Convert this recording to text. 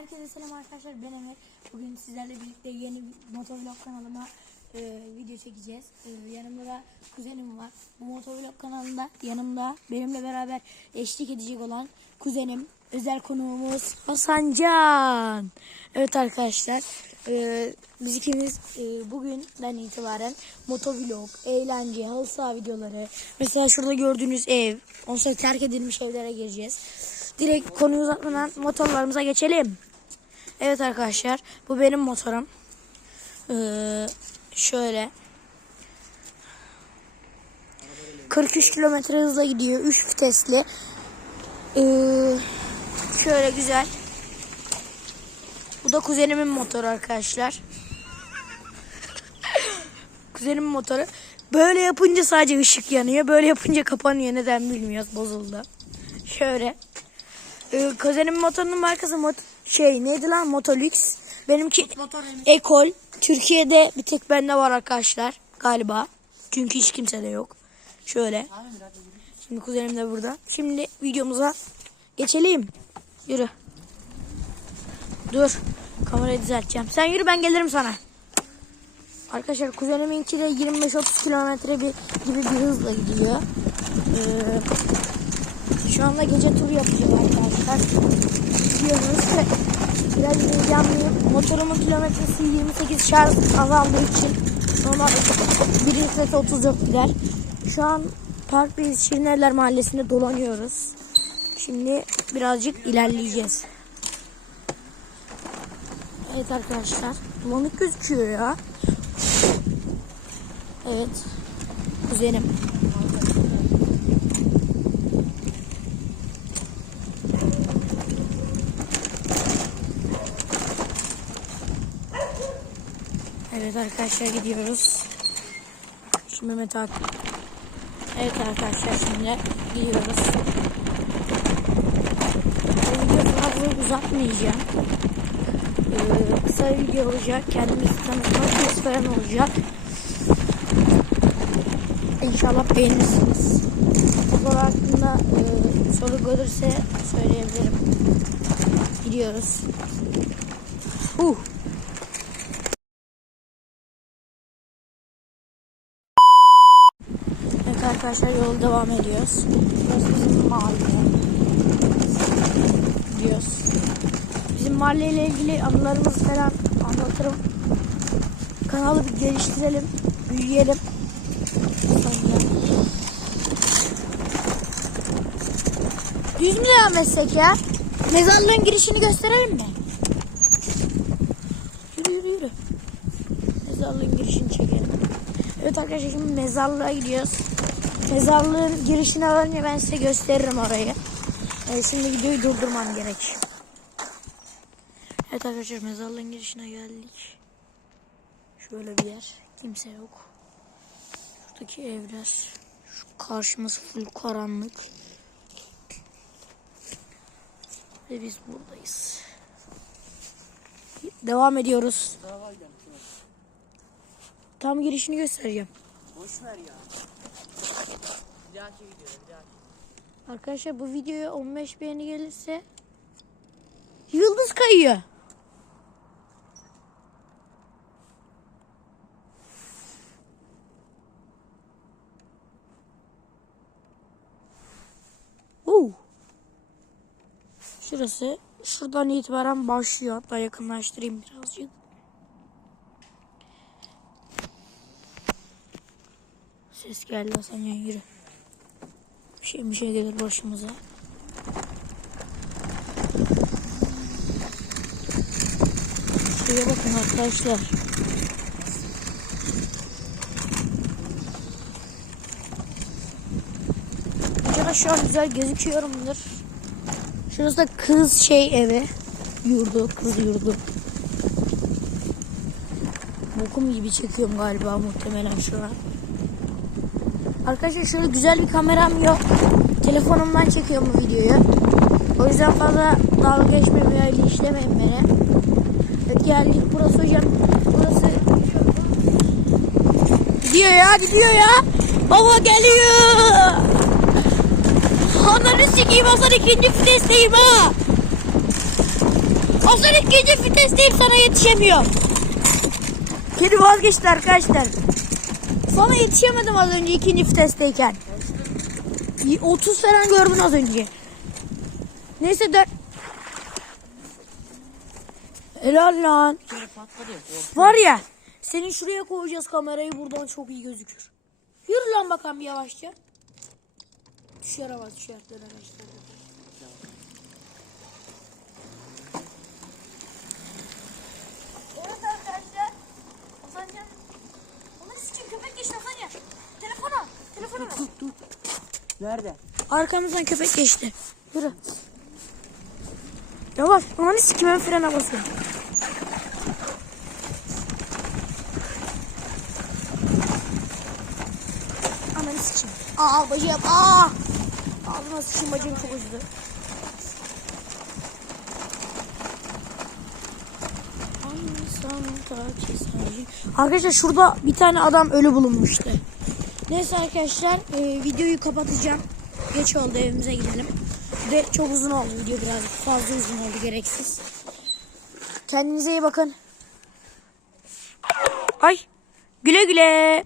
Herkese selam arkadaşlar ben Emir. Bugün sizlerle birlikte yeni motovlog kanalıma e, video çekeceğiz. E, yanımda da kuzenim var. Bu motovlog kanalında yanımda benimle beraber eşlik edecek olan kuzenim, özel konuğumuz Hasan Can. Evet arkadaşlar e, biz ikimiz e, bugünden itibaren motovlog, eğlence, halı saha videoları, mesela şurada gördüğünüz ev, sonra terk edilmiş evlere gireceğiz. Direkt konuyu uzatmadan motorlarımıza geçelim. Evet arkadaşlar bu benim motorum. Ee, şöyle. 43 kilometre hızla gidiyor. 3 vitesli. Ee, şöyle güzel. Bu da kuzenimin motoru arkadaşlar. Kuzenimin motoru. Böyle yapınca sadece ışık yanıyor. Böyle yapınca kapanıyor. Neden bilmiyoruz. Bozuldu. Şöyle. Ee, kuzenimin motorunun markası mot şey neydi lan Motolux. Benimki Ekol. Türkiye'de bir tek bende var arkadaşlar galiba. Çünkü hiç kimsede yok. Şöyle. Şimdi kuzenim de burada. Şimdi videomuza geçelim. Yürü. Dur. Kamerayı düzelteceğim. Sen yürü ben gelirim sana. Arkadaşlar kuzeniminki de 25-30 kilometre bir gibi bir hızla gidiyor. Ee, şu anda gece turu yapacağım arkadaşlar. Gidiyoruz ve biraz heyecanlıyım. Motorumun kilometresi 28 şarj azaldığı için normalde bir litresi 34 gider. Şu an Parkdayız Şirinler Mahallesi'nde dolanıyoruz. Şimdi birazcık ilerleyeceğiz. Evet arkadaşlar. Bulanık gözüküyor ya. Evet. Kuzenim. Evet arkadaşlar gidiyoruz. Şimdi Mehmet Ak. Evet arkadaşlar şimdi gidiyoruz. Bu video fazla uzatmayacağım. Ee, kısa video olacak. Kendimizi tanıtmak gösteren olacak. İnşallah beğenirsiniz. Motor hakkında e, soru gelirse söyleyebilirim. Gidiyoruz. Uh. Arkadaşlar yol devam ediyoruz. Burası bizim mahalle. Gidiyoruz. Bizim mahalleyle ilgili anılarımızı falan anlatırım. Kanalı bir geliştirelim, büyüyelim. Düz mü devam etsek ya? Mezarlığın girişini gösterelim mi? Yürü yürü yürü. Mezarlığın girişini çekelim. Evet arkadaşlar şimdi mezarlığa gidiyoruz. Mezarlığın girişini alınca ben size gösteririm orayı. Ee, şimdi videoyu durdurmam gerek. Evet arkadaşlar mezarlığın girişine geldik. Şöyle bir yer. Kimse yok. Şuradaki evler. Şu karşımız full karanlık. Ve biz buradayız. Devam ediyoruz. Tam girişini göstereceğim. Boş ver ya. Dahaki videoya bir dahaki. Arkadaşlar bu videoya 15 beğeni gelirse yıldız kayıyor. Oo. Şurası şuradan itibaren başlıyor. Hatta yakınlaştırayım birazcık. Ses geldi Hasan Can yürü. Bir şey bir şey gelir başımıza. Şuraya bakın arkadaşlar. Acaba şu an güzel gözüküyorumdur. Şurası da kız şey evi. Yurdu, kız yurdu. Bokum gibi çekiyorum galiba muhtemelen şu an. Arkadaşlar şöyle güzel bir kameram yok. Telefonumdan çekiyorum bu videoyu. O yüzden fazla dalga geçmeyin veya işlemeyin beni. Evet geldik burası hocam. Burası gidiyor ya gidiyor ya. Baba geliyor. Ananı sikeyim Hasan ikinci vitesteyim ha. Hasan ikinci vitesteyim sana yetişemiyorum. Kedi vazgeçti arkadaşlar. Sana yetişemedim az önce ikinci vitesteyken. Bir 30 falan gördün az önce. Neyse dön. Helal lan. Var ya senin şuraya koyacağız kamerayı buradan çok iyi gözükür. Yürü lan bakalım yavaşça. Düşer ama düşer. Dön arkadaşlar. Evet arkadaşlar. Hasancan. Onu sikim köpek geçti Hasancan. Telefona. Telefona ver. Nerede? Arkamızdan köpek geçti. Yürü. Yavaş. Onu sikim ben frene basıyorum. Ananı sikeyim. Aa bacağım. Aa. Ağzıma sıçayım bacağım çok acıdı. Arkadaşlar şurada bir tane adam ölü bulunmuştu. Neyse arkadaşlar e, videoyu kapatacağım. Geç oldu evimize gidelim. Ve çok uzun oldu video biraz fazla uzun oldu gereksiz. Kendinize iyi bakın. Ay güle güle.